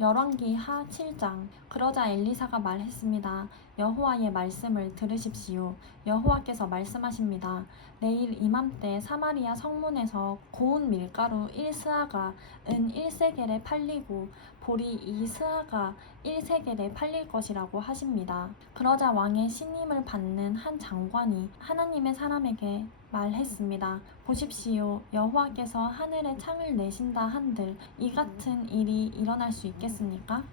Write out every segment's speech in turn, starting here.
열왕기 하 7장. 그러자 엘리사가 말했습니다. 여호와의 말씀을 들으십시오. 여호와께서 말씀하십니다. 내일 이맘때 사마리아 성문에서 고운 밀가루 1스아가 은 1세겔에 팔리고 보리 2스아가 1세겔에 팔릴 것이라고 하십니다. 그러자 왕의 신임을 받는 한 장관이 하나님의 사람에게 말했습니다. 보십시오. 여호와께서 하늘에 창을 내신다 한들 이 같은 일이 일어날 수 있겠습니까?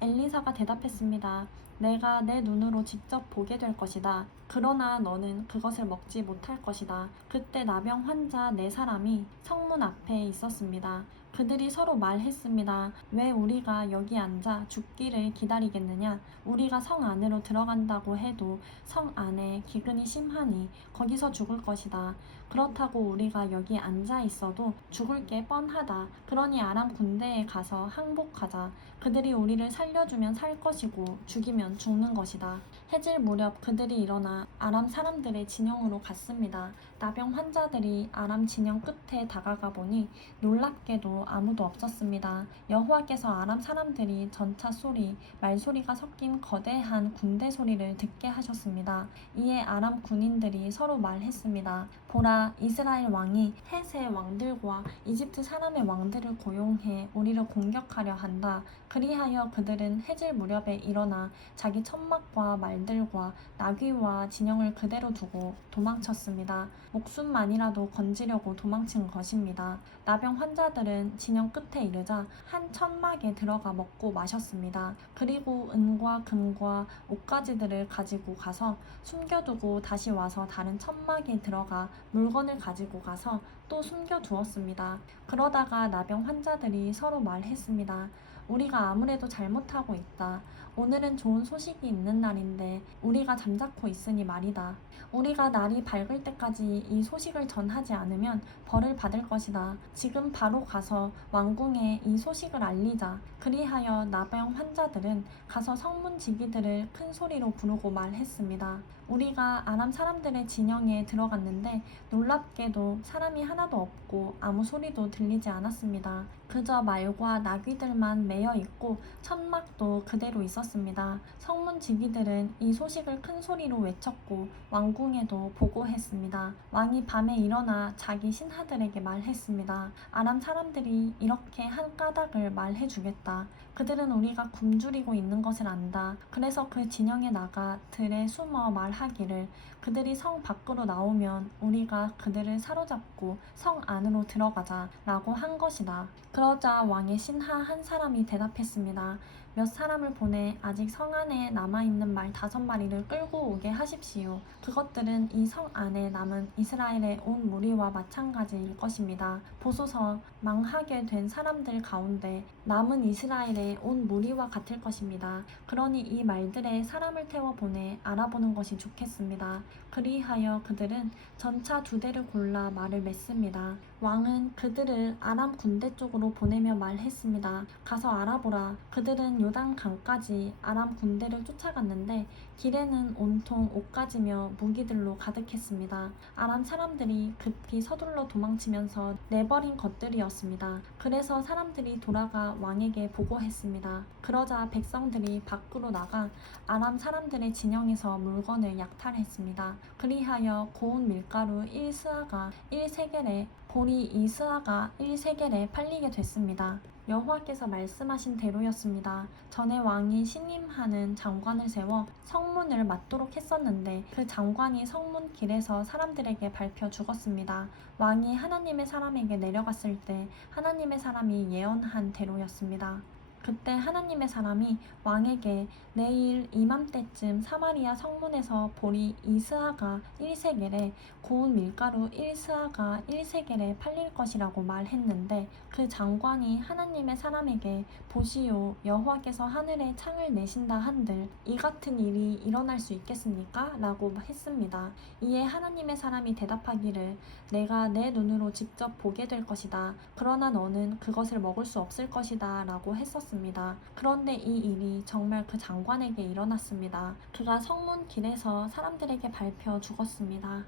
엘리사가 대답했습니다. 내가 내 눈으로 직접 보게 될 것이다. 그러나 너는 그것을 먹지 못할 것이다. 그때 나병 환자 4사람이 성문 앞에 있었습니다. 그들이 서로 말했습니다. 왜 우리가 여기 앉아 죽기를 기다리겠느냐? 우리가 성 안으로 들어간다고 해도 성 안에 기근이 심하니 거기서 죽을 것이다. 그렇다고 우리가 여기 앉아 있어도 죽을 게 뻔하다. 그러니 아람 군대에 가서 항복하자. 그들이 우리를 살려주면 살 것이고 죽이면 죽는 것이다. 해질 무렵 그들이 일어나 아람 사람들의 진영으로 갔습니다. 나병 환자들이 아람 진영 끝에 다가가 보니 놀랍게도 아무도 없었습니다. 여호와께서 아람 사람들이 전차 소리, 말소리가 섞인 거대한 군대 소리를 듣게 하셨습니다. 이에 아람 군인들이 서로 말했습니다. 보라, 이스라엘 왕이 헷의 왕들과 이집트 사람의 왕들을 고용해 우리를 공격하려 한다. 그리하여 그들은 해질 무렵에 일어나 자기 천막과 말들과 나귀와 진영을 그대로 두고 도망쳤습니다. 목숨만이라도 건지려고 도망친 것입니다. 나병 환자들은 진영 끝에 이르자 한 천막에 들어가 먹고 마셨습니다. 그리고 은과 금과 옷가지들을 가지고 가서 숨겨두고 다시 와서 다른 천막에 들어가 물건을 가지고 가서 또 숨겨두었습니다. 그러다가 나병 환자들이 서로 말했습니다. 우리가 아무래도 잘못하고 있다. 오늘은 좋은 소식이 있는 날인데 우리가 잠자코 있으니 말이다. 우리가 날이 밝을 때까지 이 소식을 전하지 않으면 벌을 받을 것이다. 지금 바로 가서 왕궁에 이 소식을 알리자. 그리하여 나병 환자들은 가서 성문 지기들을 큰 소리로 부르고 말했습니다. 우리가 아람 사람들의 진영에 들어갔는데 놀랍게도 사람이 하나도 없고 아무 소리도 들리지 않았습니다. 그저 말과 나귀들만 매여 있고 천막도 그대로 있었습니다. 성문 지기들은 이 소식을 큰 소리로 외쳤고 왕궁에도 보고했습니다. 왕이 밤에 일어나 자기 신하들에게 말했습니다. 아람 사람들이 이렇게 한 까닭을 말해주겠다. 그들은 우리가 굶주리고 있는 것을 안다. 그래서 그 진영에 나가 들에 숨어 말하기를 그들이 성 밖으로 나오면 우리가 그들을 사로잡고 성 안으로 들어가자 라고 한 것이다. 그러자 왕의 신하 한 사람이 대답했습니다. 몇 사람을 보내 아직 성 안에 남아있는 말 5마리를 끌고 오게 하십시오. 그것들은 이 성 안에 남은 이스라엘의 온 무리와 마찬가지일 것입니다. 보소서, 망하게 된 사람들 가운데 남은 이스라엘의 온 무리와 같을 것입니다. 그러니 이 말들에 사람을 태워 보내 알아보는 것이 좋겠습니다. 그리하여 그들은 전차 2대를 골라 말을 맺습니다. 왕은 그들을 아람 군대 쪽으로 보내며 말했습니다. 가서 알아보라. 그들은 요단 강까지 아람 군대를 쫓아갔는데 길에는 온통 옷가지며 무기들로 가득했습니다. 아람 사람들이 급히 서둘러 도망치면서 내버린 것들이었습니다. 그래서 사람들이 돌아가 왕에게 보고했습니다. 그러자 백성들이 밖으로 나가 아람 사람들의 진영에서 물건을 약탈했습니다. 그리하여 고운 밀가루 1스아가 1세겔에 보리 2스아가 1세겔에 팔리게 됐습니다. 여호와께서 말씀하신 대로였습니다. 전에 왕이 신임하는 장관을 세워 성문을 맡도록 했었는데 그 장관이 성문 길에서 사람들에게 밟혀 죽었습니다. 왕이 하나님의 사람에게 내려갔을 때 하나님의 사람이 예언한 대로였습니다. 그때 하나님의 사람이 왕에게 내일 이맘때쯤 사마리아 성문에서 보리 2스아가 1세겔에 고운 밀가루 1스아가 1세겔에 팔릴 것이라고 말했는데 그 장관이 하나님의 사람에게 보시오, 여호와께서 하늘에 창을 내신다 한들 이 같은 일이 일어날 수 있겠습니까? 라고 했습니다. 이에 하나님의 사람이 대답하기를 내가 내 눈으로 직접 보게 될 것이다. 그러나 너는 그것을 먹을 수 없을 것이다 라고 했었습니다. 그런데 이 일이 정말 그 장관에게 일어났습니다. 그가 성문 길에서 사람들에게 밟혀 죽었습니다.